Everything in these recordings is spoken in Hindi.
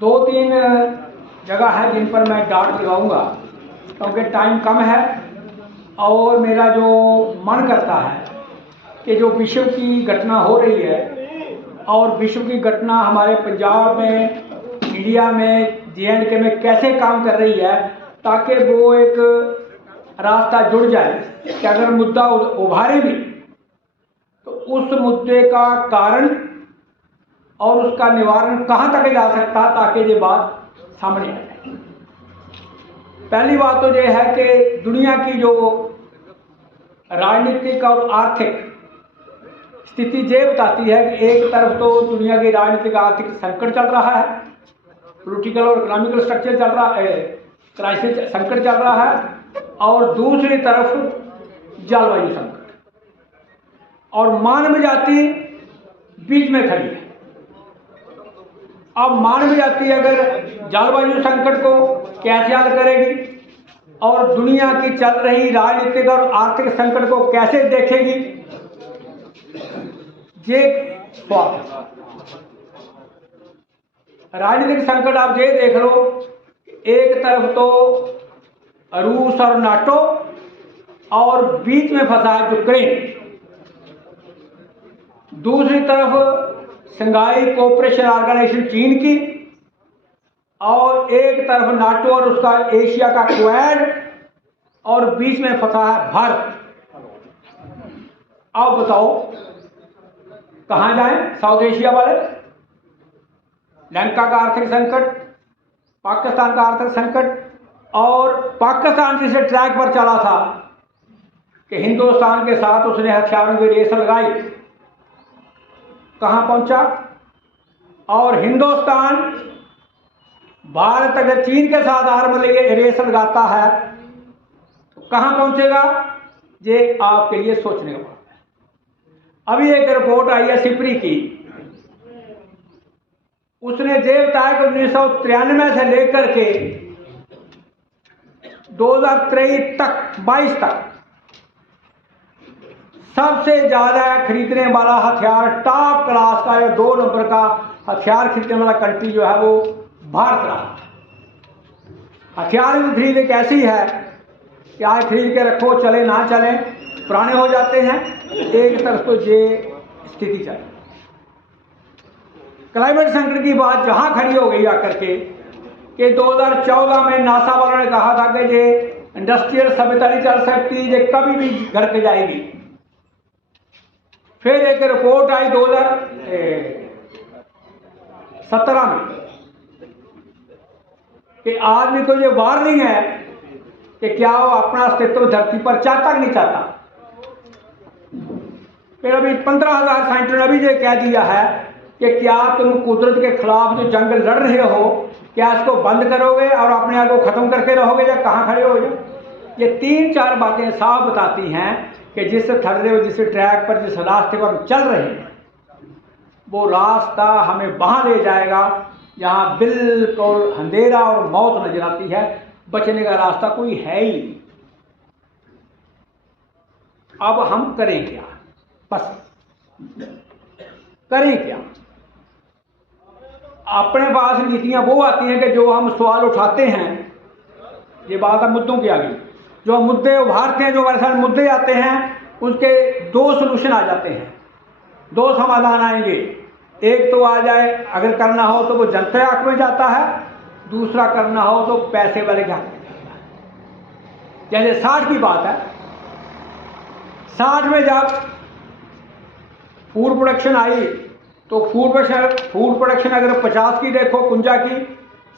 दो तीन जगह है जिन पर मैं डाट लगाऊंगा क्योंकि टाइम कम है और मेरा जो मन करता है कि जो विश्व की घटना हो रही है और विश्व की घटना हमारे पंजाब में, इंडिया में, JNK में कैसे काम कर रही है ताकि वो एक रास्ता जुड़ जाए कि अगर मुद्दा उभारे भी तो उस मुद्दे का कारण और उसका निवारण कहाँ तक जा सकता है ताकि ये बात सामने आए। पहली बात तो ये है कि दुनिया की जो राजनीतिक और आर्थिक स्थिति ये बताती है कि एक तरफ तो दुनिया की राजनीतिक आर्थिक संकट चल रहा है, पॉलिटिकल और इकोनॉमिकल स्ट्रक्चर चल रहा है, क्राइसिस संकट चल रहा है, और दूसरी तरफ जलवायु संकट और मानव जाति बीच में खड़ी है। अब मानव जाति अगर जलवायु संकट को कैसे हल करेगी और दुनिया की चल रही राजनीतिक और आर्थिक संकट को कैसे देखेगी, ये राजनीतिक संकट आप ये देख लो, एक तरफ तो रूस और नाटो और बीच में फंसा है यूक्रेन, दूसरी तरफ शंघाई कोऑपरेशन ऑर्गेनाइजेशन चीन की, और एक तरफ नाटो और उसका एशिया का क्वाड, और बीच में फंसा है भारत। अब बताओ कहां जाएं? साउथ एशिया वाले, लंका का आर्थिक संकट, पाकिस्तान का आर्थिक संकट, और पाकिस्तान जिस ट्रैक पर चला था कि हिंदुस्तान के साथ उसने हथियारों की रेस लगाई, कहां पहुंचा? और हिंदुस्तान भारत अगर चीन के साथ आर्म रेस लगाता है तो कहां पहुंचेगा? ये आपके लिए सोचने का बात है। अभी एक रिपोर्ट आई है सिप्री की, उसने ये बताया कि 1993 से लेकर के 2023 तक 22 तक सबसे ज्यादा खरीदने वाला हथियार, टॉप क्लास का या 2 नंबर का हथियार खरीदने वाला कंट्री जो है वो भारत रहा। हथियार की खरीद एक ऐसी है कि आज खरीद के रखो, चले ना चले, पुराने हो जाते हैं। एक तरफ तो ये स्थिति चल, क्लाइमेट संकट की बात जहां खड़ी हो गई आकर के कि 2014 में नासा वालों ने कहा था कि ये इंडस्ट्रियल सभ्यता नहीं चल सकती, ये कभी भी घर के जाएगी। फिर एक रिपोर्ट आई 2017 में कि आदमी को ये वार्निंग है कि क्या वो अपना अस्तित्व धरती पर चाहता कि नहीं चाहता। फिर अभी 15,000 साइंटिस्ट ने अभी ये कह दिया है कि क्या तुम कुदरत के खिलाफ जो जंग लड़ रहे हो, क्या इसको बंद करोगे और अपने आप को खत्म करके रहोगे या कहां खड़े हो जाओ। ये 3-4 बातें साफ बताती हैं कि जिस थर्रे, जिस ट्रैक पर, जिस रास्ते पर हम चल रहे हैं वो रास्ता हमें वहां ले जाएगा जहां बिल्कुल अंधेरा और मौत नजर आती है, बचने का रास्ता कोई है ही नहीं। अब हम करें क्या? बस करें क्या? अपने पास नीतियां वो आती हैं कि जो हम सवाल उठाते हैं, ये बात है मुद्दों की आ गई, जो हम मुद्दे उभारते हैं, जो हमारे साथ मुद्दे आते हैं, उसके 2 सॉल्यूशन आ जाते हैं, 2 समाधान आएंगे। एक तो आ जाए, अगर करना हो तो वो जनता के हक में जाता है, दूसरा करना हो तो पैसे वाले के हक में जाता है। जैसे 60 की बात है, 60 में जब फूड प्रोडक्शन आई तो फूड प्रोडक्शन अगर 50 की देखो, 51 की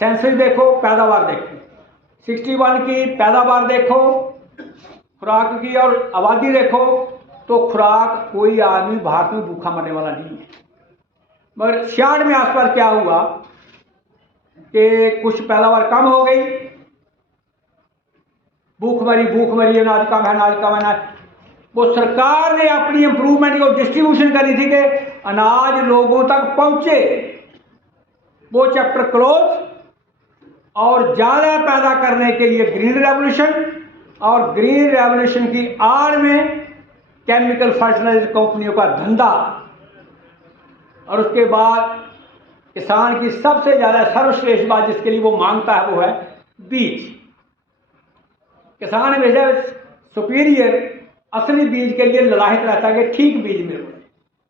सेंसस देखो, पैदावार देखो, 61 की पैदावार देखो, खुराक की और आबादी देखो, तो खुराक कोई आदमी भारत में भूखा मरने वाला नहीं है। मगर 66 में आसपास क्या हुआ कि कुछ पैदावार कम हो गई, भूख मरी, अनाज कम है, अनाज कम है। वो सरकार ने अपनी इंप्रूवमेंट को डिस्ट्रीब्यूशन करी थी कि अनाज लोगों तक पहुंचे, वो चैप्टर क्लोज। और ज्यादा पैदा करने के लिए ग्रीन रेवोल्यूशन, और ग्रीन रेवोल्यूशन की आड़ में केमिकल फर्टिलाइजर कंपनियों का धंधा और उसके बाद किसान की सबसे ज़्यादा सर्वश्रेष्ठ बात जिसके लिए वो मांगता है वो है बीज। किसान हमेशा सुपीरियर असली बीज के लिए ललाहित रहता है कि ठीक बीज मिले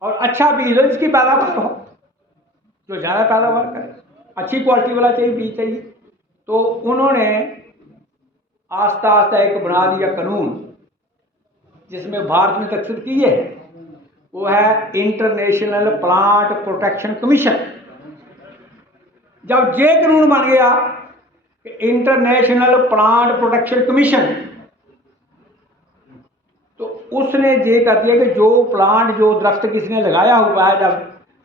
और अच्छा बीज हो जिसकी पैदावार हो, जो ज़्यादा पैदावार करे, अच्छी क्वालिटी वाला चाहिए बीज चाहिए। तो उन्होंने आस्ता आस्ता एक बना दिया कानून जिसमें भारत ने तस्दीक की है, वो है इंटरनेशनल प्लांट प्रोटेक्शन कमीशन। जब ये कानून बन गया इंटरनेशनल प्लांट प्रोटेक्शन कमीशन, तो उसने ये कर दिया कि जो प्लांट जो दरख्त किसी ने लगाया हुआ है, जब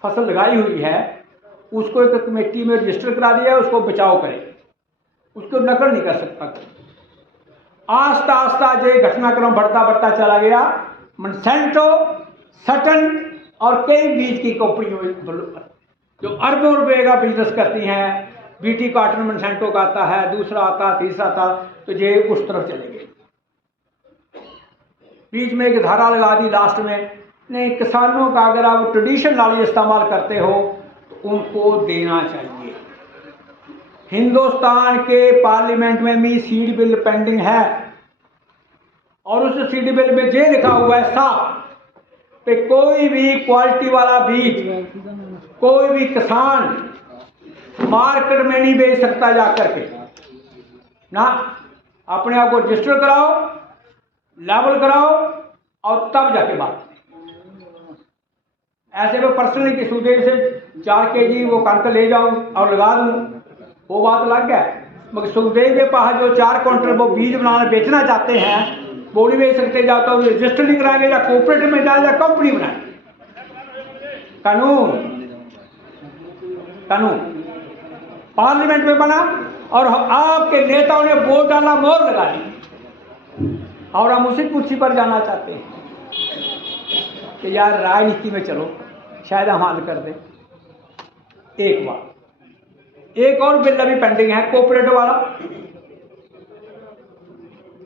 फसल लगाई हुई है, उसको एक कमेटी में रजिस्टर करा दिया, उसको बचाव करे, उसको नकल नहीं कर सकता। आस्ता आस्ता ये घटनाक्रम बढ़ता बढ़ता चला गया। मोंसेंटो, सटन और कई बीज की कंपनियों जो अरबों रुपए का बिजनेस करती हैं, बीटी कॉटन मोंसेंटो का आता है, दूसरा आता, तीसरा आता, तो ये उस तरफ चले गए। बीच में एक धारा लगा दी लास्ट में, नहीं किसानों का अगर आप ट्रेडिशनल नॉलेज इस्तेमाल करते हो तो उनको देना चाहिए। हिंदुस्तान के पार्लियामेंट में भी सीड बिल पेंडिंग है और उस सीड बिल में ये लिखा हुआ है साफ कि कोई भी क्वालिटी वाला बीज कोई भी किसान मार्केट में नहीं बेच सकता जाकर के ना। अपने आप को रजिस्टर कराओ, लेवल कराओ और तब जाके बात। ऐसे में पर्सनली कि सुदेश से 4 kg वो कणक ले जाऊं और लगा दूं, वो बात अलग है। मगर सुखदेव के पास जो 4 क्विंटल वो बीज बनाना बेचना चाहते हैं वो नहीं बेच सकते। जाता हूँ रजिस्टर नहीं कराएंगे, या कोऑपरेटिव में जाए या कंपनी बनाए। कानून कानून पार्लियामेंट में बना और आपके नेताओं ने वोट डाला, मोहर लगा दी और हम उसी कुर्सी पर जाना चाहते हैं कि यार राजनीति में चलो शायद हम हल कर दें। एक बात, एक और बिल अभी पेंडिंग है कोऑपरेटिव वाला,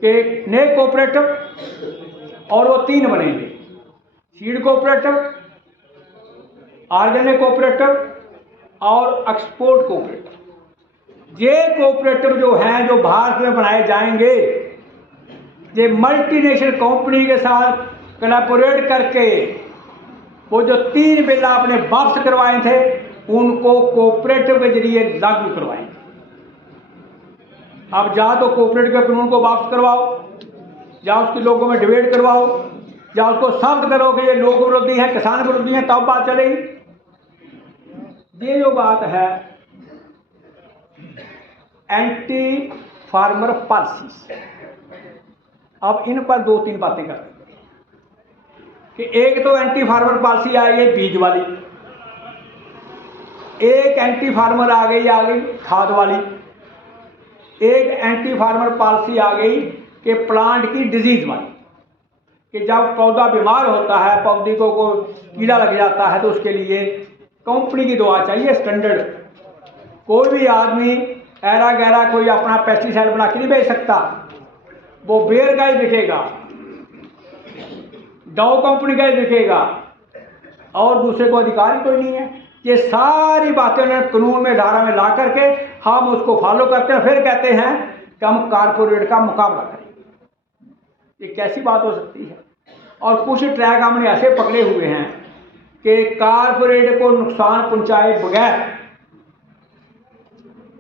कि नए कोऑपरेटिव और वो 3 बनेंगे, सीड कोऑपरेटिव, ऑर्गेनिक कोऑपरेटिव और एक्सपोर्ट कोऑपरेटिव। ये कोऑपरेटिव जो हैं जो भारत में बनाए जाएंगे, ये मल्टीनेशनल कंपनी के साथ कोलैबोरेट करके वो जो 3 बिल आपने वापस करवाए थे उनको कोऑपरेटिव के जरिए लागू करवाएंगे। अब या तो कोऑपरेटिव के कानून को वापस करवाओ, या उसके लोगों में डिबेट करवाओ, या उसको साबित करो कि ये लोग विरोधी हैं, किसान विरोधी हैं, तब बात चलेगी। ये जो बात है एंटी फार्मर पॉलिसी, अब इन पर 2-3 बातें कर रहे हैं कि एक तो एंटी फार्मर पॉलिसी आ गई बीज वाली, एक एंटी फार्मर आ गई खाद वाली, एक एंटी फार्मर पॉलिसी आ गई कि प्लांट की डिजीज वाली, कि जब पौधा बीमार होता है, पौधे को कीड़ा लग जाता है तो उसके लिए कंपनी की दवा चाहिए स्टैंडर्ड। कोई भी आदमी ऐरा गैरा कोई अपना पेस्टिसाइड बना के नहीं बेच सकता, वो बेर का ही बिकेगा, डाउ कंपनी का ही बिकेगा और दूसरे को अधिकार ही कोई नहीं है। ये सारी बातें उन्होंने कानून में धारा में ला करके हम उसको फॉलो करते हैं, फिर कहते हैं कि हम कारपोरेट का मुकाबला करें। ये कैसी बात हो सकती है? और कुछ ट्रैक हमने ऐसे पकड़े हुए हैं कि कारपोरेट को नुकसान पहुंचाए बगैर,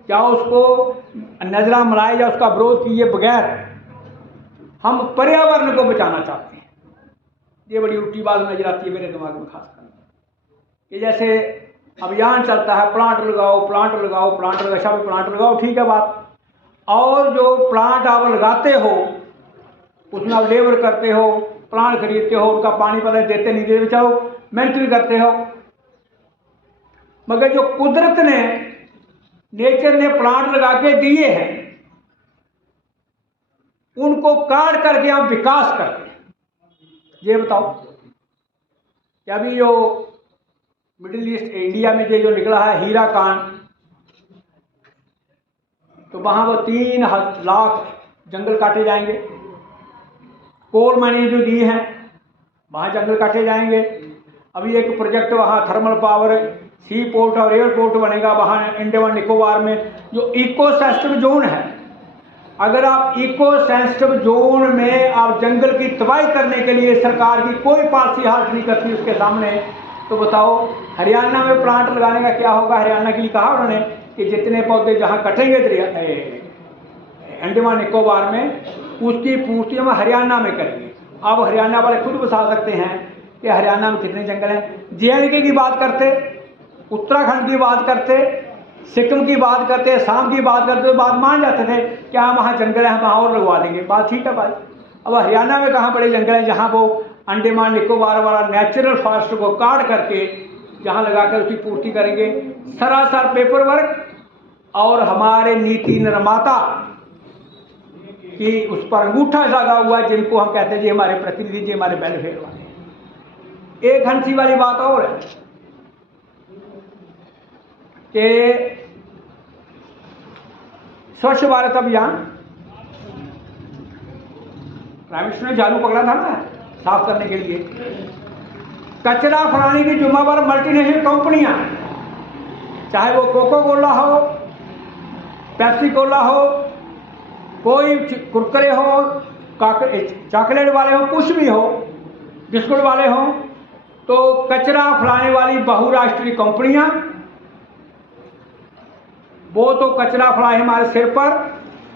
क्या उसको नजरा मलाए या उसका विरोध किए बगैर हम पर्यावरण को बचाना चाहते हैं। ये बड़ी उल्टी बात नजर आती है मेरे दिमाग में खासकर, कि जैसे अभियान चलता है प्लांट लगाओ प्लांट लगाओ प्लांट लगाओ, अच्छा भी प्लांट लगाओ ठीक है बात, और जो प्लांट आप लगाते हो उसमें आप लेबर करते हो, प्लांट खरीदते हो, उनका पानी पता देते नहीं देते बचाओ, मेंटेन करते हो, मगर जो कुदरत ने नेचर ने प्लांट लगा के दिए हैं उनको काट करके हम विकास करते हैं। ये बताओ कि अभी जो मिडिल ईस्ट इंडिया में जो निकला है हीरा कांड, तो वहां वो 3 लाख जंगल काटे जाएंगे। कोल माइनिंग जो दी है वहां जंगल काटे जाएंगे। अभी एक प्रोजेक्ट वहाँ थर्मल पावर सी पोर्ट और एयरपोर्ट बनेगा वहाँ अंडमान निकोबार में, जो इको सेंसिटिव जोन है। अगर आप इको सेंसिटिव जोन में आप जंगल की तबाही करने के लिए सरकार की कोई पॉलिसी हाथ नहीं करती उसके सामने, तो बताओ हरियाणा में प्लांट लगाने का क्या होगा। हरियाणा के लिए कहा उन्होंने कि जितने पौधे जहाँ कटेंगे अंडमान निकोबार में, उसकी पूर्ति हम हरियाणा में करेंगे। अब हरियाणा वाले खुद बता सकते हैं कि हरियाणा में कितने जंगल हैं। JNK की बात करते, उत्तराखंड की बात करते, सिक्किम की बात करते, असम की बात करते, तो बात मान जाते थे कि हाँ वहाँ जंगल है, वहाँ और लगवा देंगे, बात ठीक है भाई। अब हरियाणा में कहाँ बड़े जंगल हैं जहाँ वो अंडमान निकोबार वाला नेचुरल फॉरेस्ट को काट करके जहाँ लगाकर उसकी पूर्ति करेंगे। सरासर पेपर वर्क और हमारे नीति निर्माता कि उस पर अंगूठा लगा हुआ है, जिनको हम कहते हैं जी हमारे प्रतिनिधि, जी हमारे बेनिफिट वाले। एक हंसी वाली बात और है कि स्वच्छ भारत अभियान प्राइम मिनिस्टर ने चालू पकड़ा था ना साफ करने के लिए। कचरा फैलाने की जिम्मेदार मल्टीनेशनल कंपनियां, चाहे वो कोको कोला हो, पेप्सी कोला हो, कोई कुरकुरे हो, चॉकलेट वाले हो, कुछ भी हो, बिस्कुट वाले हो, तो कचरा फैलाने वाली बहुराष्ट्रीय कंपनियां वो तो कचरा फैलाए हमारे सिर पर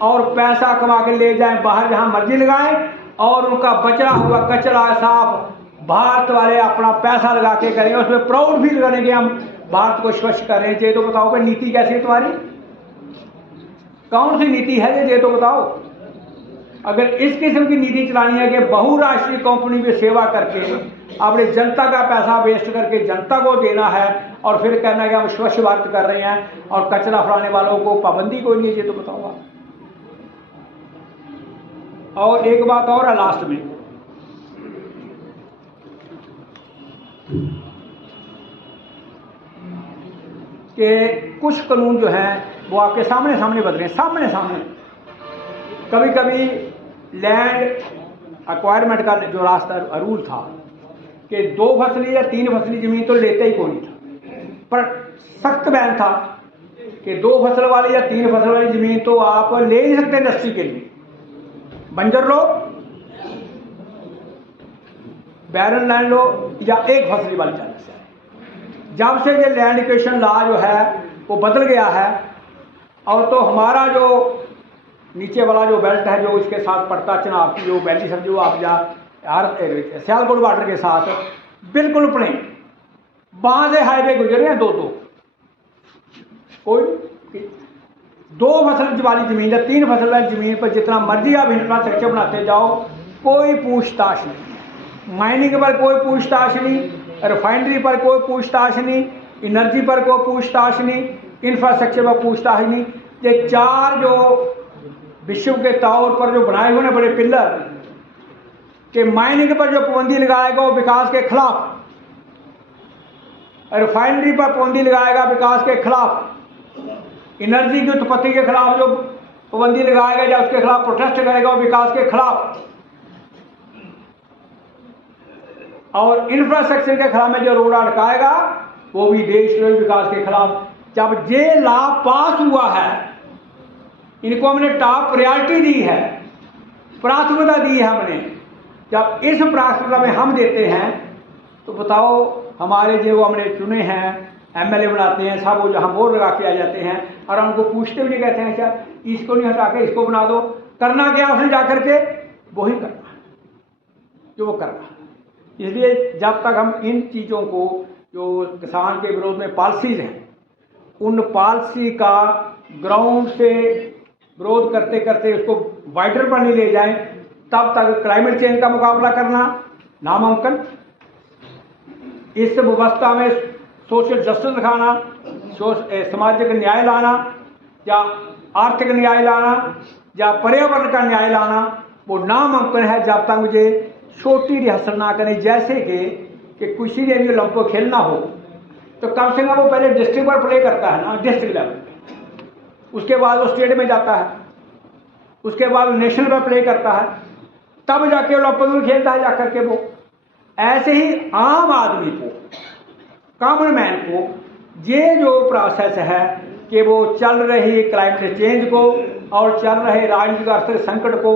और पैसा कमा के ले जाएं बाहर जहां मर्जी लगाएं, और उनका बचा हुआ कचरा साफ भारत वाले अपना पैसा लगा के करेंगे, उसमें प्राउड फील करेंगे हम भारत को स्वच्छ कर रहे हैं। तो बताओ कि नीति कैसी है तुम्हारी, कौन सी नीति है ये तो बताओ। अगर इस किस्म की नीति चलानी है कि बहुराष्ट्रीय कंपनी की सेवा करके अपने जनता का पैसा वेस्ट करके जनता को देना है और फिर कहना है कि हम स्वच्छ भारत कर रहे हैं और कचरा फैलाने वालों को पाबंदी कोई नहीं है, तो बताओ आप। और एक बात और है लास्ट में, कि कुछ कानून जो हैं वो आपके सामने सामने बदल रहे हैं, सामने सामने। कभी कभी लैंड एक्वायरमेंट का जो रास्ता रूल था कि 2 फसली या 3 फसली जमीन तो लेते ही कोई नहीं था, पर सख्त बैन था कि 2 फसल वाली या 3 फसल वाली जमीन तो आप ले नहीं सकते इंडस्ट्री के लिए, बंजर लो, बैरन लैंड लो या 1 फसली वाली जाने से। जब से ये लैंड एक्विजिशन लॉ जो है वो बदल गया है, और तो हमारा जो नीचे वाला जो बेल्ट है जो इसके साथ पड़ता चनाब की जो वैली समझो आप, या सियालकोट बॉर्डर के साथ बिल्कुल प्लेन, वहां से हाईवे गुजर रहे हैं 2-2, कोई 2 फसल वाली जमीन या 3 फसल वाली जमीन पर जितना मर्जी आप इंफ्रास्ट्रक्चर बनाते जाओ, कोई पूछताछ नहीं। माइनिंग पर कोई पूछताछ नहीं, रिफाइनरी पर कोई पूछताछ नहीं, एनर्जी पर कोई पूछताछ नहीं, इंफ्रास्ट्रक्चर पर पूछताछ नहीं। ये 4 जो विश्व के तौर पर जो बनाए हुए हैं बड़े पिलर कि माइनिंग पर जो पाबंदी लगाएगा वो विकास के खिलाफ, रिफाइनरी पर पाबंदी लगाएगा विकास के खिलाफ, एनर्जी की उत्पत्ति के खिलाफ जो पाबंदी लगाएगा या उसके खिलाफ प्रोटेस्ट करेगा वो विकास के खिलाफ, और इंफ्रास्ट्रक्चर के खिलाफ में जो रोड अटकाएगा वो भी देश के विकास के खिलाफ। जब ये लॉ पास हुआ है, इनको हमने टॉप प्रायोरिटी दी है, प्राथमिकता दी है हमने, जब इस प्राथमिकता में हम देते हैं तो बताओ हमारे जो हमने चुने हैं MLA बनाते हैं सब, वो जहाँ बोर्ड लगा के आ जाते हैं और हमको पूछते भी नहीं, कहते हैं अच्छा इसको नहीं हटा के इसको बना दो। करना क्या उसने जा करके वही करना जो वो करना। इसलिए जब तक हम इन चीज़ों को जो किसान के विरोध में पॉलिसीज हैं, उन पॉलिसी का ग्राउंड से विरोध करते करते उसको वाइडर पर नहीं ले जाएं, तब तक क्लाइमेट चेंज का मुकाबला करना नामुमकिन। इस व्यवस्था में सोशल जस्टिस दिखाना, सामाजिक न्याय लाना या आर्थिक न्याय लाना या पर्यावरण का न्याय लाना वो नामुमकिन है जब तक मुझे छोटी रिहर्सल ना करें। जैसे कि किसी ने भी ओलंपिक खेलना हो तो कम से कम वो पहले डिस्ट्रिक्ट पर प्ले करता है ना, डिस्ट्रिक्ट लेवल, उसके बाद वो स्टेट में जाता है, उसके बाद नेशनल पर प्ले करता है, तब जाके ओलंपिक में खेलता है जाकर के वो। ऐसे ही आम आदमी को कॉमन मैन को ये जो प्रोसेस है कि वो चल रही क्लाइमेट चेंज को और चल रहे राजनीतिक आर्थिक संकट को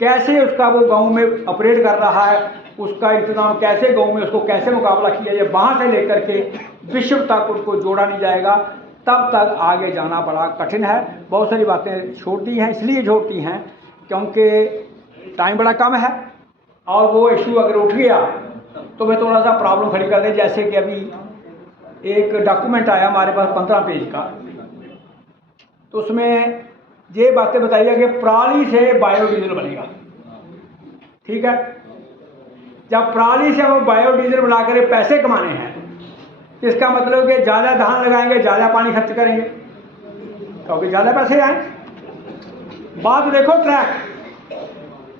कैसे उसका वो गांव में ऑपरेट कर रहा है, उसका इंतजाम कैसे गांव में उसको कैसे मुकाबला किया जाए, वहाँ से लेकर के विश्व तक उसको जोड़ा नहीं जाएगा, तब तक आगे जाना बड़ा कठिन है। बहुत सारी बातें छोड़ दी हैं, इसलिए छोड़ दी हैं क्योंकि टाइम बड़ा कम है और वो इशू अगर उठ गया तो मैं थोड़ा सा प्रॉब्लम खड़ी कर दे। जैसे कि अभी एक डॉक्यूमेंट आया हमारे पास 15 पेज का, तो उसमें ये बातें बताइए कि पराली से बायोडीजल बनेगा। ठीक है, जब पराली से हम बायोडीजल बनाकर पैसे कमाने हैं, इसका मतलब कि ज़्यादा धान लगाएंगे, ज़्यादा पानी खर्च करेंगे, क्योंकि ज़्यादा पैसे आए। बात देखो ट्रैक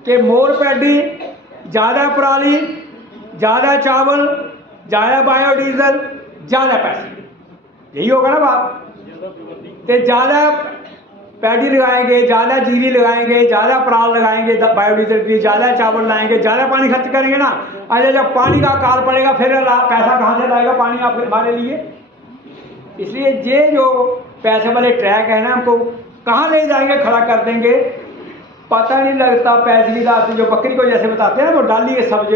कि मोर पैडी, ज़्यादा पराली, ज़्यादा चावल, ज़्यादा बायोडीजल, ज़्यादा पैसे, यही होगा ना बात। तो ज़्यादा पैडी लगाएंगे, ज़्यादा जीरी लगाएंगे, ज़्यादा पराल लगाएंगे बायोडीजल की, ज़्यादा चावल लाएंगे, ज़्यादा पानी खर्च करेंगे ना। अरे जब पानी का अकाल पड़ेगा फिर पैसा कहाँ से लाएगा पानी आप हमारे लिए। इसलिए ये जो पैसे वाले ट्रैक है ना, हमको कहाँ ले जाएंगे, खड़ा कर देंगे, पता नहीं लगता। पैसे की रात जो बकरी को जैसे बताते हैं वो डाली है सब्ज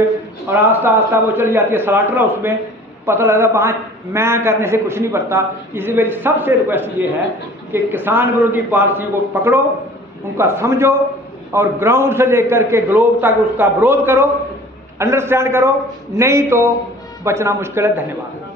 और आस्ता आस्ता वो चली जाती है स्लाटर, उसमें पता लगता 5 मैं करने से कुछ नहीं पड़ता। इसलिए मेरी सबसे रिक्वेस्ट ये है कि किसान विरोधी पॉलिसी को पकड़ो, उनका समझो और ग्राउंड से लेकर के ग्लोब तक उसका विरोध करो, अंडरस्टैंड करो, नहीं तो बचना मुश्किल है। धन्यवाद।